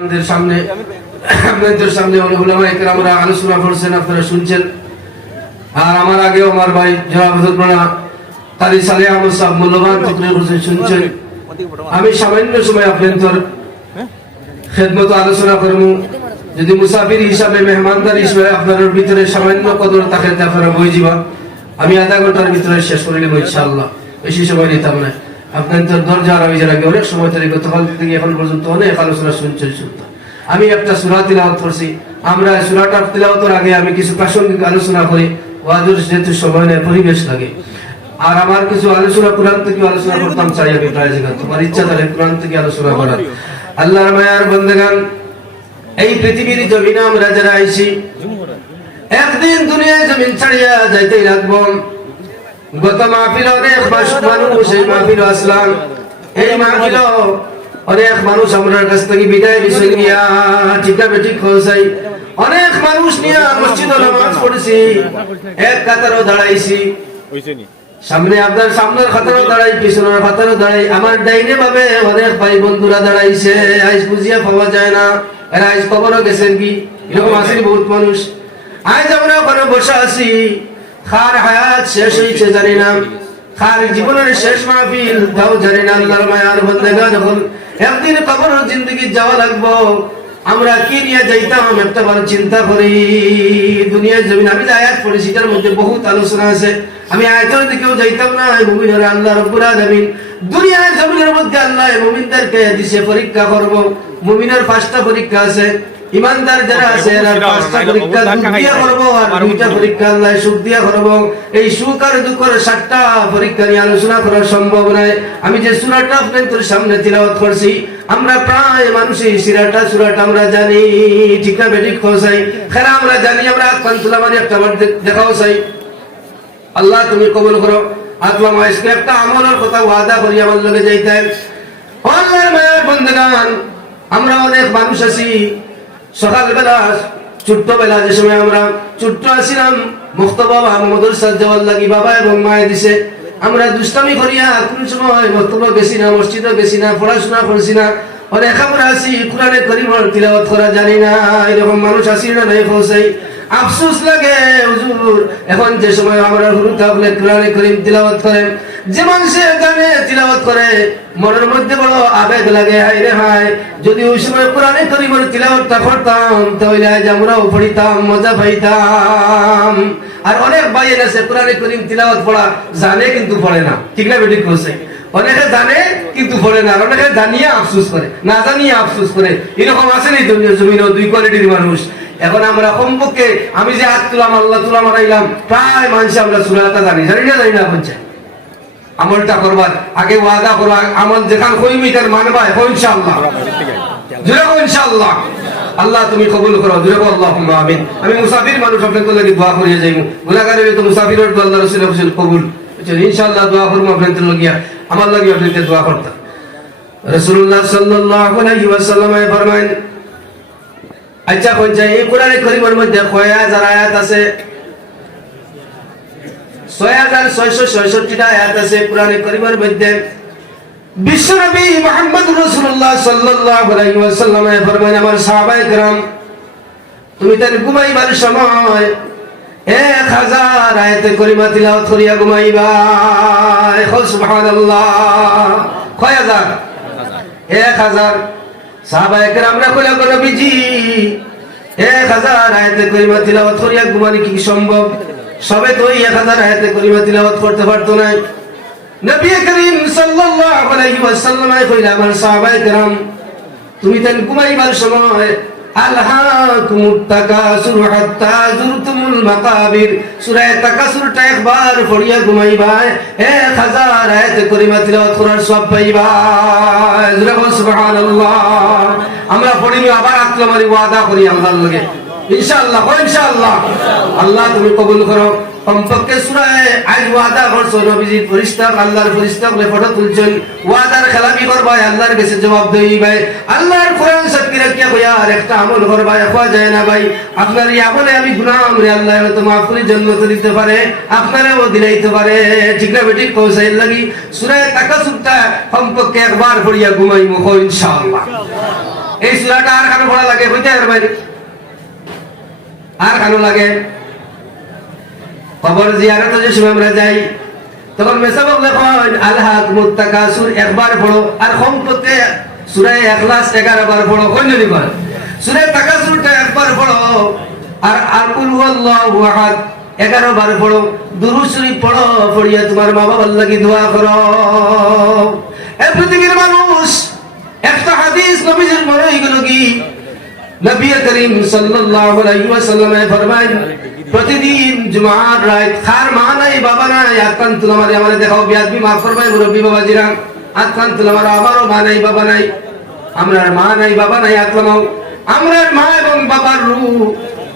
আমাদের সামনে আপনাদের সামনে অনেক উলামায়ে কেরামরা আলোচনা করছেন, আপনারা শুনছেন। আর আমার আগেও আমার ভাই জনাব হযরত মাওলানা কারি সালেহ আহমদ সাহেব মূল্যবান তকরীর করছেন, শুনছেন। আমি সামান্য সময় আপনাদের খেদমত আলোচনা করব। যদি মুসাফির হিসাবে মেহমানদার হিসাবে আপনাদের ভিতরে সামান্য কদর থাকে আপনারা বই যাবা। আমি আধা ঘন্টার ভিতরে শেষ করে নেব ইনশাআল্লাহ, বেশি সময় নিতাম না। আপনাদের দরজা রয়ে যারা অনেক সময় ধরে গতকাল থেকে এখন পর্যন্ত অনেক আলোচনা শুনছেন। আমি একটা সূরা তিলাওয়াত করছি। আমরা সূরাটা তিলাওয়াতের আগে আমি কিছু প্রাসঙ্গিক আলোচনা করি। ওয়াজের যেহেতু সময় নেই, পরিবেশ লাগে। আর আমার কিছু আলোচনা কোরআন থেকে আলোচনা করতাম চাই আমি প্রায় জায়গা। তোমার ইচ্ছা তাহলে কোরআন থেকে আলোচনা করার। আল্লাহর মায়ার বান্দাগান, এই পৃথিবীর জমিনে আমরা যারা আইছি একদিন দুনিয়ায় জমিন ছাড়িয়া যাইতেই লাগবো। গত মাহফিল অনেক মানুষ এই মাহফিল আসলাম। এই মাহফিল অনেক মানুষ আমার কাছ থেকে বিদায় বিষয় নিয়া ঠিক না ঠিক হয়েছে। অনেক মানুষ নিয়ে মসজিদে নামাজ পড়েছি, এক কাতারও দাঁড়াইছি। সামনে আপনার সামনের খাতারও দাঁড়াই, পিছনের খাতারও দাঁড়াই। আমার ডাইনে ভাবে অনেক ভাই বন্ধুরা দাঁড়াইছে। আজ বুঝিয়া পাওয়া যায় না এরা আজ খবরও গেছেন কি, এরকম আসেনি বহুত মানুষ। আজ আমরা ওখানে বসে আছি, খার হায়াত শেষ হয়েছে জানি না, খার জীবনের শেষ মাহফিল তাও জানি না। আল্লাহর মায়ার বান্দাগণ, যখন একদিন কবর জিন্দগি যাওয়া লাগবো, আমরা কি নিয়ে যাইতাম একটা বার চিন্তা করি। দুনিয়ার জমিন আমি আয়াত পড়েছি, তার মধ্যে বহুত আলোচনা আছে। আমি আয়াতের দিকেও যাইতাম না। মুমিনের আল্লাহ রাব্বুল আলামিন দুনিয়ার জমিনের মধ্যে আল্লাহ মুমিনদেরকে দিছে পরীক্ষা করব। মুমিনের 5টা পরীক্ষা আছে, ইমানদার যারা আছে এরা 5টা পরীক্ষা দুনিয়া করব, আর 2টা পরীক্ষা আল্লাহ সুখ দিয়া করব। এই সুখ আর দুঃখের 7টা পরীক্ষা নিয়ে আলোচনা করা সম্ভব নয়। আমি যে সূরাটা আপনাদের সামনে তিলাওয়াত করছি, আমরা প্রায় মানুষই সূরাটা আমরা জানি, ঠিক না বেঠিক চাই খেলা আমরা জানি। আমরা কান্তলা মানে একটা বার দেখাও চাই। আল্লাহ তুমি কবুল করো। আত্মা মাইসকে একটা আমলের কথা ওয়াদা করি আমার লগে যাইতেন। আল্লাহর মায়ের বান্দাগান, আমরা অনেক মানুষ আছি। সকালবেলা ছোট্টবেলা যে সময় আমরা ছোট্ট আছিলাম, মুক্ত বাবা মাদ্রাসা যাওয়ার লাগি বাবা এবং মায়ে দিছে। আমরা দুষ্টামি করিয়া কোন সময় মক্তবে গেছি না, মসজিদে গেছি না, পড়াশোনা করছি না। অনেক আমরা আছি কোরআনে কারীমের তিলাওয়াত করা জানি না। এরকম মানুষ আছি না নাই পৌঁছাই। আফসোস লাগে হুজুর, এখন যে সময় আমরা হুজুর তাহলে কোরআনে কারীম তিলাওয়াত করেন, যে মানুষে গানে তিলাওয়াত করে মনের মধ্যে বড় আবেগ লাগে। হায় রে হায়, যদি ওই সময় কোরআনে কারীমের তিলাওয়াতটা করতাম তাহলে আজ আমরাও পড়িতাম, মজা পাইতাম। আর অনেক ভাই আছে কোরআনে কারীম তিলাওয়াত পড়া জানে কিন্তু পড়ে না, ঠিক না বেঠিক বলছে। অনেকে জানে কিন্তু পড়ে না, অনেকে জানিয়ে আফসোস করে, না জানিয়ে আফসোস করে। এরকম আছে নি জমিনও 2 কোয়ালিটির মানুষ। এখন আমরা কমপক্ষে আমি যে হাত তুলাম আল্লাহ তুলা মারাইলাম, প্রায় মানুষ আমরা সূরাটা জানি না বলছে। আমলটা করবার আগে ওয়াদা করো, আমল যেখান কইমি তার মানবা ইনশাআল্লাহ। জোরে কও ইনশাআল্লাহ। আল্লাহ তুমি কবুল করো, জোরে কও আল্লাহুম্মা আমিন। আমি মুসাফির মানুষ, আপনাদের লাগি দোয়া করিয়া যাইমু। গুনাহগার হইলে তো মুসাফিরের দোয়া আল্লাহ রাসূল রাসূল কবুল। ইনশাআল্লাহ দোয়া করব আপনাদের লাগিয়া, আমার লাগি আপনাদের দোয়া করতে। রাসূলুল্লাহ সাল্লাল্লাহু আলাইহি ওয়াসাল্লাম ফরমায়েন, আচ্ছা কোনটা এই কোরআনে কারীমের মধ্যে 6000 আয়াত আছে, 6666টা আয়াত আছে কোরআনে কারীমের মধ্যে। বিশ্বনবী মুহাম্মদুর রাসূলুল্লাহ সাল্লাল্লাহু আলাইহি ওয়াসাল্লাম ফরমান, আমার সাহাবায়ে কেরাম তুমি তার ঘুমাইবার সময় 1000 আয়াতে কারীমা তিলাওয়াত করিয়া ঘুমাইবা। সুবহানাল্লাহ। কয় হাজার? 1000। সাহাবায়ে কেরামরা কইলা গো নবীজি 1000 আয়াতে কারীমা তিলাওয়াত করিয়া ঘুমানি কি সম্ভব? সবে তো 1000 আয়াতে কারীমা তিলাওয়াত করতে পারতো না। নবী করিম সাল্লাল্লাহু আলাইহি ওয়াসাল্লাম কইলা আমার সাহাবায়ে কেরাম তুমি তান ঘুমাইবার সময় আলহাকুমুত তাকাসুর হাত্তা যুরতুমুল মাকাবির, সূরা তাকাসুরটা একবার পড়িয়া ঘুমাইবা, 1000 আয়াতে কারীমা তিলাওয়াত করার সওয়াব পাইবা। সুবহানাল্লাহ। আমরা পড়িনি আবার আকলা মারি ওয়াদা করি আল্লাহর লগে ইনশাআল্লাহ। ইনশাআল্লাহ। আল্লাহ তুমি কবুল করো। কমপক্ষে সূরায় আজ ওয়াদা করছো নবীজি ফেরেশতা আল্লাহর ফেরেশতা বলে ফটো তুলছেন, ওয়াদার খেলাপি করবা, আল্লাহর কাছে জবাব দেই ভাই। আল্লাহর কোরআন সাথে রাখিয়া কইয়া আর একটা আমল করবা, খাওয়া যায় না ভাই। আপনার এই আমলে আমি গুনাহ রে আল্লাহ হয়তো মাফ করে জান্নাত দিতে পারে, আপনারও দিলাইতে পারে, ঠিক না বেঠিক পৌঁছাই লাগি। সূরা তাকাসুরটা কমপক্ষে একবার পড়িয়া ঘুমাইমু ইনশাআল্লাহ। এই সূরাটা আর কানো পড়া লাগে হইতে আর বাইরে আর কানো লাগে কবর জিয়ারতে যে সময় আমরা যাই তখন মেসাবক লেখন আলহাকুমুত তাকাসুর একবার পড়ো আর সম্পর্কে সূরা ইখলাস 11 বার পড়ো কইনি করে সূরা তাকাসুরটা একবার পড়ো আর আল কুল হুয়াল্লাহু আহাদ 11 বার পড়ো দুরূদ শরীফ পড়ো পড়িয়া তোমার মা বাবার লাগি দোয়া করো এই পৃথিবীর মানুষ একটা হাদিস নবীজির মনে হইলো কি নবী করিম সাল্লাল্লাহু আলাইহি ওয়াসাল্লামে ফরমায় প্রতিদিন জুমার রাত খার মা নাই বাবা নাই আতকান তুলামারে আমারে দেখাও বিয়াদবি মাফ করবাই মুরব্বি বাবাজিরা আতকান তুলামারে আমারও মা নাই বাবা নাই আমরার মা নাই বাবা নাই আতলামাও আমরার মা এবং বাবার রূহ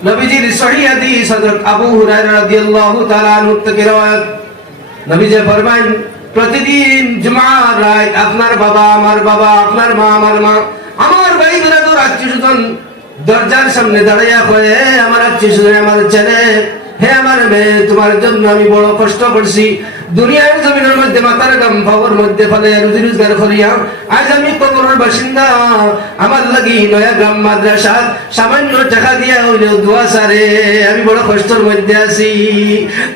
নবীজির সহিহ হাদিস হযরত আবু হুরায়রা রাদিয়াল্লাহু তাআলা আনহু থেকে রওয়ায়াত নবীজি ফরমায় প্রতিদিন জুমার রাত আপনার বাবা আমার বাবা আপনার মা আমার মা আমার ভাই ব্রাদার আত্মীয়স্বজন দরজার সামনে দাঁড়াইয়া কয়ে আমার আত্মীয়স্বজন আমার ছেলে হে আমার মেয়ে তোমার জন্য আমি বড় কষ্ট করছি দুনিয়ার জমিনের মধ্যে মাথার গাম পাওয়ার মধ্যে ফলে রুজি রোজগার করিয়া আজ আমি কবরের বাসিন্দা আমার লাগি নয়া গ্রাম মাদ্রাসা সামান্য টাকা দিয়া হইলেও দোয়া সারে আমি বড় কষ্টের মধ্যে আছি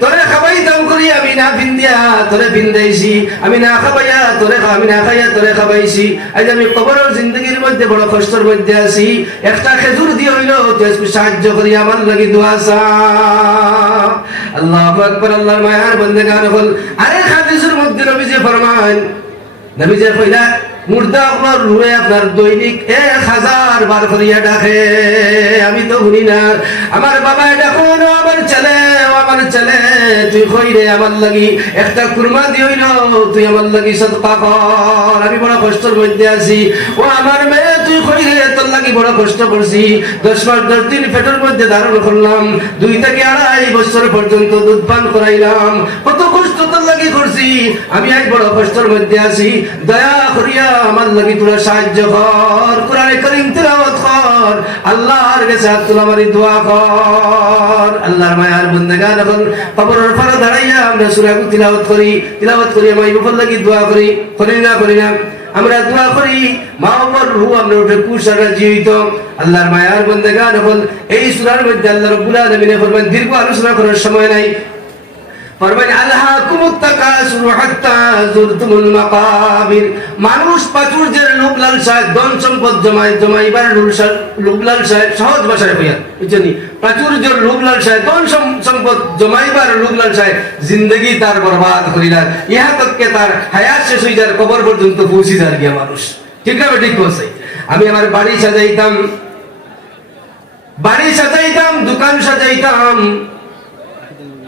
তোরে খাবাই দাম করি আমি না ভিন্দিয়া তোরে ভিন্দাইছি আমি না খাবাইয়া তোরে আমি না খাইয়া তোরে খাবাইছি আজ আমি কবরের জিন্দগির মধ্যে বড় কষ্টের মধ্যে আছি একটা খেজুর দিয়ে হইলেও তুই সাহায্য করি আমার লাগি দোয়া সা আল্লাহু আকবার আল্লাহর মায়ার বান্দাগান হল আরেক হাদিসের মধ্যে নবীজি ফরমান নবীজি কইলা মুর্দা আপনার রুহে আপনার দৈনিক 1000 বার করিয়া ডাকে আমি তো শুনি না আমার বাবা ডাকো না আমার ছেলে তুই কইরে আমার লাগি একটা কুরমা দিইল তুই আমার লাগি সদকা কর আমি বড় কষ্টের মধ্যে আছি ও আমার মেয়ে তুই কইরে তোর লাগি বড় কষ্ট করছি 10 মাস 10 দিন পেটের মধ্যে ধারণ করলাম 2 থেকে 2.5 বছর পর্যন্ত দুধ পান করাইলাম কত কষ্ট তোর লাগি করছি আমি আজ বড় কষ্টের মধ্যে আছি দয়া করিয়া আমার লাগি তোরা সাহায্য কর কোরআনে কারীম তেলাওয়াত কর আল্লাহর কাছে হাত তুলে আমারে দোয়া কর আল্লাহর মায়ার বান্দাগান এখন কবরের পারে দাঁড়াইয়া আমরা সূরা তিলাওয়াত করি আমি বাবার লাগি দোয়া করি না আমরা দোয়া করি মা বাবার রূহ আমরা উঠে কুশারা জীবিত আল্লাহর মায়ার বান্দাগান এখন এই সূরার মধ্যে আল্লাহ রাব্বুল আলামিন ফরমান দীর্ঘ আলোচনা করার সময় নাই ফরমান আলহাকুমুত তাকাসুর হাত্তা যুরতুমুল মাকাবির মানুষ প্রাচুর্যের লোভ লালসায় ধন সম্পদ জমাইবার লোভ লালসায় সহজ ভাষায় কইয়া বুঝছনি প্রাচুর্যের লোভ লালসায় ধন সম্পদ জমাইবার লোভ লালসায় জিন্দেগি তার বরবাদ করিলার ইহা তককে তার হায়াত শেষ হই যার কবর পর্যন্ত পৌঁছি যার গিয়া মানুষ ঠিক না ঠিক কইছে আমি আমার বাড়ি সাজাইতাম দোকান সাজাইতাম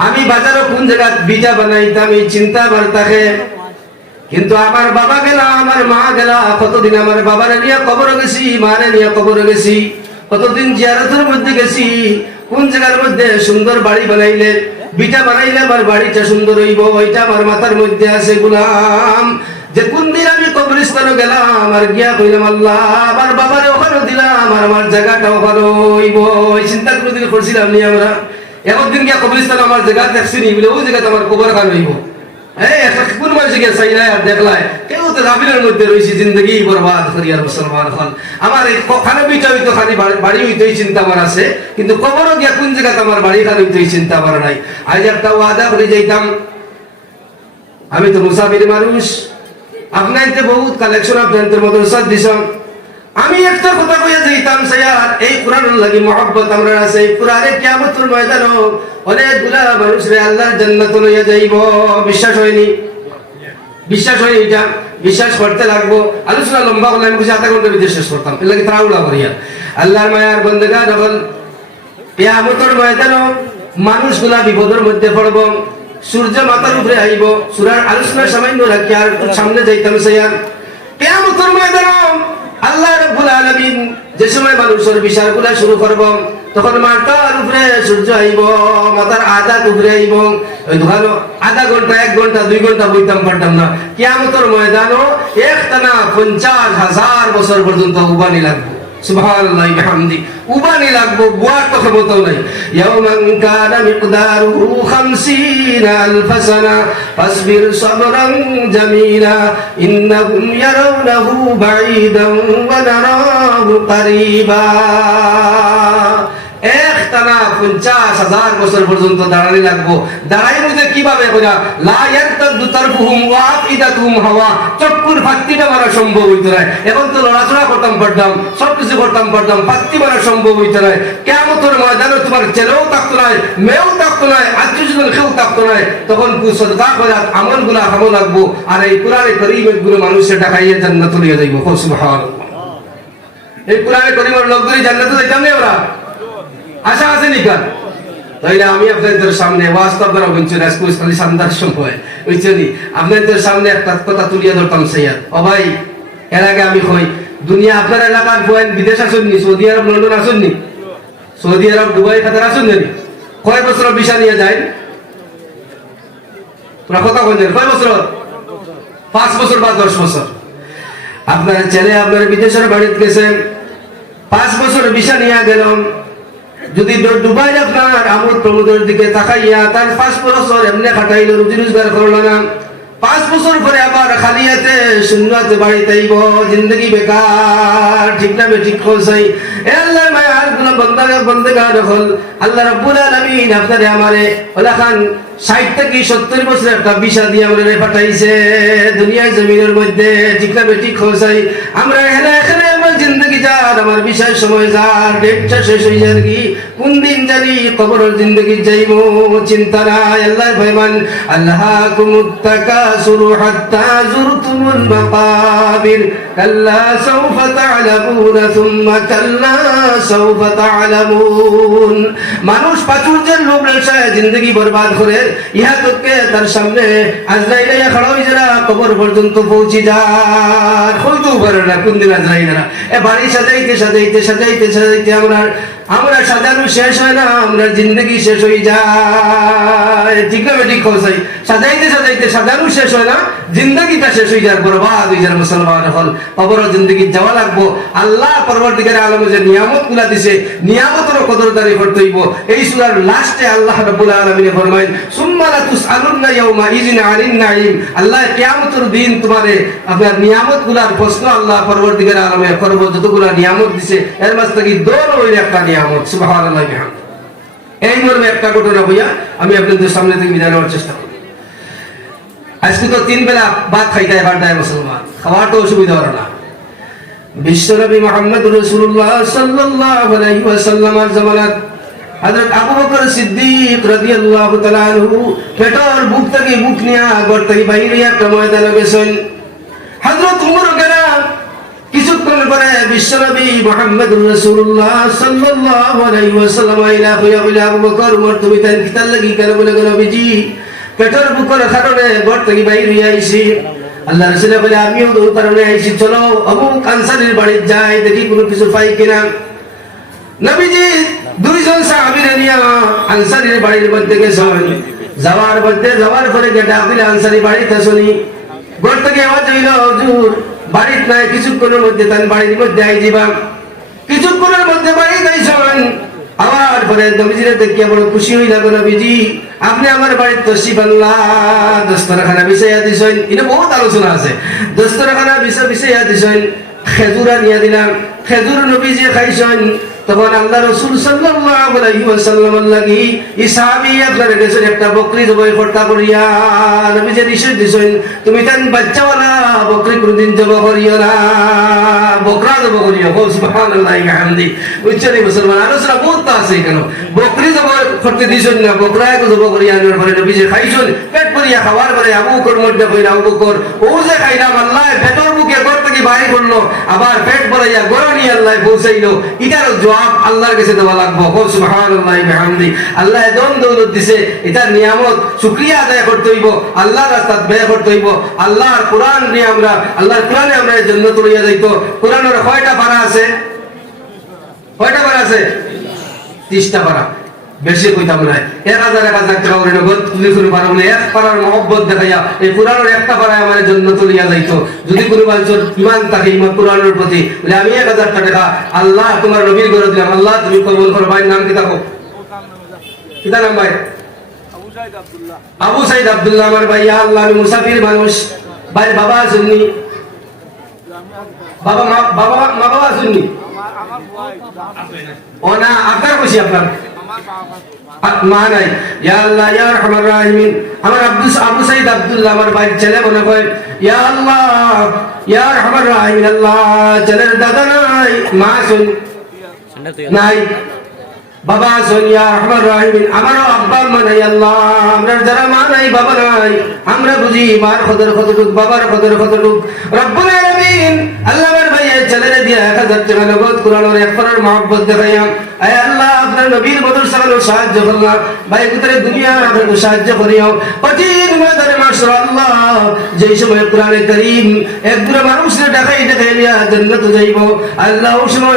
আমি বাজারে কোন জায়গা বিটা বানাইতাম এই চিন্তা বার্তাকে কিন্তু আমার বাবা গেল আমার মা গেল কতদিন আমার বাবার নিয়ে কবর গেছি মারে নিয়ে কবর গেছি কতদিন জিয়ারতের মধ্যে গেছি কোন জায়গার মধ্যে সুন্দর বাড়ি বানাইলে বিটা বানাইলে আমার বাড়িটা সুন্দর হইব ওইটা আমার মাথার মধ্যে আছে গুলাম যে কোন দিন আমি কবরস্থানে গেলাম আর গিয়া কইলাম আল্লাহ আমার বাবারে ওখানে দিলাম আর আমার জায়গাটা ওখানে হইব এই চিন্তা কোনদিন করছিলাম নি আমরা একদিন গিয়া কবরস্থানে আমার জায়গা দেখছি নি বলে ওই জায়গাতে আমার কবর খান হইব কোন মানুষ গিয়া চাইলাই আর দেখলাই কেউ তো রাবিনের মধ্যে রয়েছে জিন্দগি বরবাদ করি আর মুসলমান হন আমার খানে বিটা হইতো খালি বাড়ি হইতেই চিন্তা আমার আছে কিন্তু কবরও গিয়া কোন জায়গাতে আমার বাড়ি খান হইতেই চিন্তা আমার নাই আজ একটা ওয়াদা করে যাইতাম আমি তো মুসাফির মানুষ আপনাইতে বহুত কালেকশন আপনাদের মাদ্রাসা দিছাম আমি একটা কথা কইয়া যাইতাম স্যার এই কোরআনের লাগি মহব্বত আমরা আছে এই কোরআনে কিয়ামতের ময়দানে অনেকগুলা মানুষরে আল্লাহর জান্নাতে লইয়া যাইব বিশ্বাস হয়নি এটা বিশ্বাস করতে লাগবো আলোচনা লম্বা হলে আমি আধা ঘন্টার ভিতরে শেষ করতাম এর লাগি তাড়াহুড়া করিয়া আল্লাহর মায়ার বান্দাগণ যখন কিয়ামতের ময়দানে মানুষগুলা বিপদের মধ্যে পড়ব সূর্য মাথার উপরে আইব সূরার আলোচনা সামান্য রাখি আর সামনে যাইতাম স্যার কিয়ামতের ময়দানে আল্লাহ রাব্বুল আলামিন যে সময় মানুষের বিচারগুলা শুরু করব তখন মাথার উপরে সূর্য আইব মাথার আধা উপরে আইব ওই দোকানো আধা ঘন্টা 1 ঘন্টা 2 ঘন্টা বইতাম পারতাম না কিয়ামতের ময়দানও একটানা 50,000 বছর পর্যন্ত উবানি লাগবে সুবহানাল্লাহি বিহামদি উবানি লাগবো বুয়ার তো ক্ষমতাও নাই ইয়াওমান কানা মিকদারুহু 50 আলফ সানা ফাসবির সাবরান জামিলা ইন্নাহুম ইয়ারাউনাহু বাঈদান ওয়া নারাহু কারীবা একটানা 50,000 বছর পর্যন্ত দাঁড়ানি লাগবো দাঁড়াই মধ্যে কিভাবে কইরা লা ইয়ারতাদু তারফুহুম ওয়া আফিদাতুহুম হাওয়া চক্ষুর ফাত্তিটা মারা সম্ভব হইতো না এখন তো লড়াচড়া করতাম পারতাম সবকিছু করতাম পারতাম ফাত্তি মারা সম্ভব হইতো না কিয়ামতের ময়দানে তোমার ছেলেও থাকতো না মেয়েও থাকতো না আত্মীয়স্বজন কেউ থাকতো না তখন সদকা করা আমলগুলা খাবো লাগবো আর এই কোরআনে কারীমের গুলো মানুষের টাকাইয়ে জান্নাতে নিয়ে যাইবো সুবহানাল্লাহ এই কোরআনে কারীমের লোকগুলি জান্নাতে যাইতাম না ওরা আশা আছে নিকার তাইলে আমি আপনাদের সামনে ওয়াজ আপনারা বলছেন আজকে খালি সন্ধ্যার সময় বুঝছেন আপনাদের সামনে একটা কথা তুলিয়া ধরতাম সৈয়দ ও ভাই এর আগে আমি কই দুনিয়া আপনার এলাকার বয়েন বিদেশ আসেননি সৌদি আরব লন্ডন আসেননি সৌদি আরব দুবাই কাতার আসেননি কয় বছর ভিসা নিয়ে যায় তোরা কথা বলছেন কয় বছর 5 বছর বা 10 বছর আপনার ছেলে আপনার বিদেশের বাড়িতে গেছেন 5 বছর ভিসা নিয়ে গেলাম যদি দুবাই আপনার আমোদ প্রমোদের দিকে তাকাইয়া তার 5 বছর এমনি খাটাইল রুজি রোজগার করলো না 5 বছর পরে আবার খালিয়াতে শূন্যতে বাড়িতে আইব জিন্দগি বেকার ঠিক না ঠিক কইছাই এ আল্লাহ মায়ার গুলো বন্দেগার হল আল্লাহ রাব্বুল আলামিন আপনারে আমারে ওলা খান 60 থেকে 70 বছর একটা ভিসা দিয়ে আমারে পাঠাইছে দুনিয়ার জমিনের মধ্যে ঠিক না ঠিক কইছাই আমরা এখানে আমার জিন্দগি যার আমার বিষয় সময় যার ডেটটা শেষ হয়ে যায় কি কোন দিন জানি কবরের জিন্দগি যাইব চিন্তা নাই আল্লাহ ভাইমান আল্লাহাকুমুত তাকাসুরু হাত্তা যুরতুমুল মাকাবির কাল্লা সাওফা তা'লামুন সুম্মা কাল্লা সাওফা তা'লামুন মানুষ প্রাচুর্যের লোভ লালসায় জিন্দগি বরবাদ করে ইহা তোকে তার সামনে আজরাইল ইয়া খড়া হই যারা কবর পর্যন্ত পৌঁছে যায় কইতো পারে না কোন দিন আজরাইল না এ বাড়ি সাজাইতে সাজাইতে সাজাইতে সাজাইতে আমরা সাজানো শেষ হয় না আমরা জিন্দগি শেষ হয়ে যায় ঠিক না ঠিক কইছাই সাজাইতে সাজাইতে সাজানো শেষ হয় না জিন্দগিটা শেষ হয়ে যায় বরবাদ হয়ে যায় মুসলমান হল কবর জিন্দগি যাওয়া লাগবো আল্লাহ পরবর্তীকারে আলমে যে নিয়ামতগুলা দিছে নিয়ামতের কদরদারি করতে হইব এই সূরার লাস্টে আল্লাহ রাব্বুল আলামিন ফরমায় সুম্মা লা তুসআলুনা ইয়াওমা ইযিন আনিন নাঈম আল্লাহ কিয়ামতের দিন তোমারে আপনার নিয়ামতগুলার প্রশ্ন আল্লাহ পরবর্তীকারে আলমে করব যতগুলা নিয়ামত দিছে এর মাঝ থেকে দৌড় হইলে একটা নিয়ামত সুবহানাল্লাহ বিহামদি এই মর্মে একটা ঘটনা হইয়া আমি আপনাদের সামনে থেকে বিদায় নেওয়ার চেষ্টা করি আজকে তো 3 বেলা ভাত খাইতে পারতাই মুসলমান খাওয়ার তো অসুবিধা হলো না বিশ্বনবী মুহাম্মদ রাসূলুল্লাহ সাল্লাল্লাহু আলাইহি ওয়াসাল্লামের জামানাত হযরত আবু বকর সিদ্দিক রাদিয়াল্লাহু তাআলা আনহু পেটর বুক থেকে বুক নিয়া ঘর থেকে বাইরে একটা ময়দানে গেছেন হযরত উমর গেলা কিছুক্ষণ পরে বিশ্বনবী মুহাম্মদ রাসূলুল্লাহ সাল্লাল্লাহু আলাইহি ওয়াসাল্লাম আইলা হইয়া বলে আবু বকর উমর তুমি তাই কিতাল লাগি কেন বলে গো নবীজি পেটর বুকের কারণে ঘর থেকে বাইরে আইছি আল্লাহ রাসূল বলে আমিও তো কারণে আইছি চলো আবু আনসারীর বাড়ি যাই দেখি কোনো কিছু পাই কিনা নবীজি দুইজন সাহাবীরা নিয়া আনসারীর বাড়ির মধ্যে গেছেন যাওয়ার পরে গেটা আপনি আনসারী বাড়িতে শুনি ঘর থেকে আওয়াজ হইল হুজুর বাড়িতে নাই কিছুক্ষণের মধ্যে তার বাড়ির মধ্যে আই যাবা কিছুক্ষণের মধ্যে বাড়ি যাইছেন আবার পরে নবীজিরে দেখিয়া বড় খুশি হইলা গো নবীজি আপনি আমার বাড়ির তশরিফ আনলা দস্তরখানা বিছাইয়া দিছেন এটা বহুত আলোচনা আছে দস্তরখানা বিছাইয়া দিছেন খেজুরা নিয়ে দিলাম খেজুর নবীজি খাইছেন তখন আল্লাহ রাসূল সাল্লাল্লাহু আলাইহি ওয়াসাল্লামের লাগি ইসাহাবী আপনার কাছে একটা বকরি জবাই করতে করিয়া নবীজি নিষেধ দিছেন তুমি তান বাচ্চাওয়ালা বকরি কোনদিন জবাই করিও না বকরা জবাই করিও সুবহানাল্লাহি ওয়া বিহামদি উচ্চারণ মুসলমান আলোচনা বহুত আছে কেন বকরি জবাই করতে দিছেন না বকরা জবাই করিয়া আনার পরে নবীজি খাইছেন পেট ভরিয়া খাওয়ার পরে আবু বকর মধ্যে কইরা আবু বকর ও যে খাইলাম আল্লাহ পেটর বুকে ঘর থেকে বাইরে করলো আবার পেট ভরাইয়া গরম নিয়ে আল্লাহ পৌঁছাইলো এটার জবাব আল্লাহর কাছে দেওয়া লাগবে সুবহানাল্লাহি ওয়া বিহামদি আল্লাহ দম দৌলত দিছে এটার নিয়ামত শুকরিয়া আদায় করতে হইব আল্লাহর রাস্তায় ব্যয় করতে হইব আল্লাহর কোরআন নিয়ে আমরা আল্লাহর কোরআনে আমরা জান্নাত লইয়া যাইতো কোরআনের কয়টা পারা আছে 30টা পারা বেশি কইতাম না 1000 টাকা করে নগদ তুলি করে পারো না এক পারার মহব্বত দেখাইয়া এই কোরআনের একটা পারায় আমার জন্য তুলিয়া যাইতো যদি কোনো বাঞ্চর ইমান থাকে ইমান কোরআনের প্রতি বলে আমি 1000 টাকা আল্লাহ তোমার নবীর করে দিলাম আল্লাহ তুমি কবুল করো। ভাই নাম কি থাকো কিতা নাম ভাই? আবু সাইদ আব্দুল্লাহ আমার ভাই। ইয়া আল্লাহ আমি মুসাফির মানুষ ভাই বাবা শুননি বাবা বাবা শুননি ও না আপনার খুশি আপনার মা নাই। ইয়া আল্লাহ ইয়া আরহামার রাহিমিন আমার আবু সাইদ আব্দুল্লাহ আমার ভাই ছেলে মনে করে ইয়া আল্লাহ ইয়া আরহামার রাহিমিন আল্লাহ ছেলের দাদা নাই মা শুন নাই বাবা শুন ইয়া আরহামার রাহিমিন আমারও আব্বা মা নাই আল্লাহ আমরা যারা মা নাই বাবা নাই আমরা বুঝি মার কদর কতটুক বাবার কদর কতটুক রব্বুল আলামিন আল্লাহ আমার ভাই ছেলেরে দিয়া 1000 টাকা নগদ কোরআনের এক পারার মহব্বত দেখাইয়াম। আয় আল্লাহ আপনার নবীর বদর সালানো সাহায্য করলাম ভাই ভিতরে দুনিয়া আপনাকে সাহায্য করিও কঠিন ময়দানে মাশাআল্লাহ যেই সময় কোরআনে কারীম এক বুড়া মানুষের দেখাই নিয়া জান্নাতে যাইব আল্লাহ ওই সময়